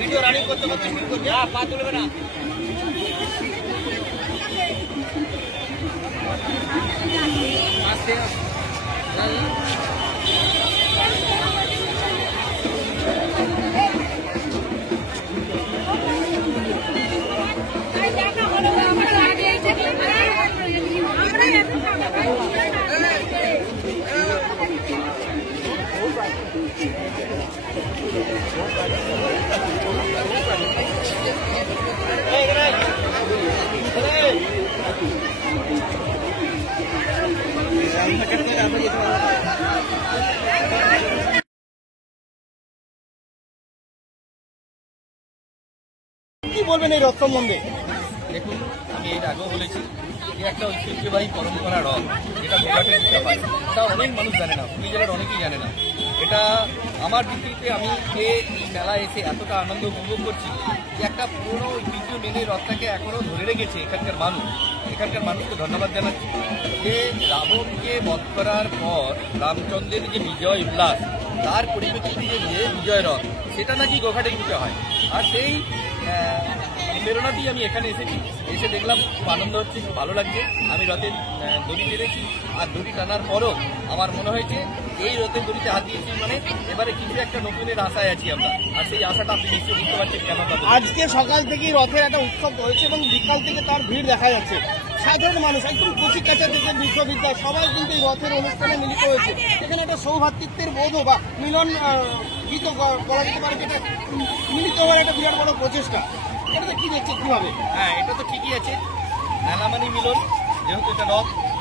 Video running করতে করতে পা তুলবে না। কি বলবেন এই রথ সম্বন্ধে? দেখুন, আমি এর আগেও বলেছি যে একটা ঐতিহ্যবাহী পরম্পরা রথ, যেটা ঘোড়াটে দিতে হয়, এটা অনেক মানুষ জানে না, হুগলি জেলার অনেকেই জানে না। এটা আমার দৃষ্টিতে আমি যে এই মেলায় এসে এতটা আনন্দ উপভোগ করছি যে একটা পুরনো ঐতিহ্য মেনে রথটাকে এখনো ধরে রেখেছে এখানকার মানুষকে ধন্যবাদ জানাচ্ছি যে রাবণকে বধ করার পর রামচন্দ্রের যে বিজয় উল্লাস, তার পরিপ্রেক্ষিতে যে বিজয় রথ, সেটা নাকি গোঘাটে দিতে হয়। আর সেই প্রেরণাতেই আমি এখানে এসেছি, এসে দেখলাম খুব আনন্দ হচ্ছে, খুব ভালো লাগছে। আমি রথের দড়ি টেনেছি, আর দড়ি টানার পরও আমার মনে হয়েছে এই রথের দড়িতে হাত দিয়েছি মানে এবারে কিছু একটা নতুনের আশায় আছি আমরা। আর সেই আশাটা আপনি নিশ্চয়ই বুঝতে পারছেন কেন। আজকে সকাল থেকেই রথের একটা উৎসব হয়েছে এবং বিকাল থেকে তার ভিড় দেখা যাচ্ছে। সাধারণ মানুষ একদম কচি কাঁচা থেকে বিশ্ববিদ্যালয় সবাই কিন্তু এই রথের অনুষ্ঠানে মিলিত হয়েছে। এখানে একটা সৌভাতৃত্বের বোধ বা মিলন গীত বলা যেতে পারে, যেটা মিলিত হওয়ার একটা বিরাট বড় প্রচেষ্টা। এটা কি দেখছে কিভাবে? হ্যাঁ, এটা তো ঠিকই আছে, মেলা মানে মিলন, যেহেতু এটা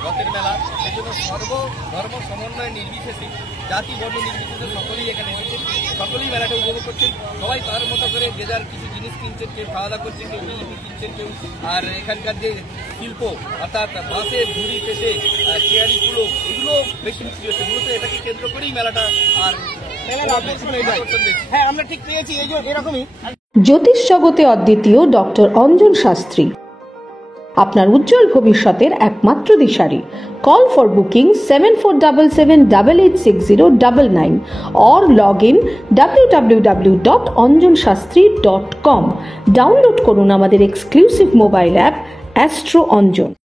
রথের মেলা, সেই জন্য সর্বধর্ম সমন্বয় নির্বিশেষে, জাতি বর্ণ নির্বিশেষে সকলেই এখানে এসেছেন, সকলেই মেলাটা উপভোগ করছেন। সবাই তার মতো করে যে যার কিছু জিনিস কিনছেন, কেউ খাওয়া দাওয়া করছেন, কেউ জিনিস কিনছেন, কেউ আর এখানকার যে শিল্প অর্থাৎ বাঁশের ঝুড়ি পেতে চেয়ারি কুলো, এগুলো বেশি বিক্রি হচ্ছে। মূলত এটাকে কেন্দ্র করেই মেলাটা আর হ্যাঁ, আমরা ঠিক পেয়েছি এই যে এরকমই। জ্যোতিষ জগতে অদ্বিতীয় ডক্টর অঞ্জন শাস্ত্রী, আপনার উজ্জ্বল ভবিষ্যতের একমাত্র দিশারি। Call for booking 7477886099 or log in www.anjanshastri.com। Download করুন আমাদের exclusive mobile app astro Anjan.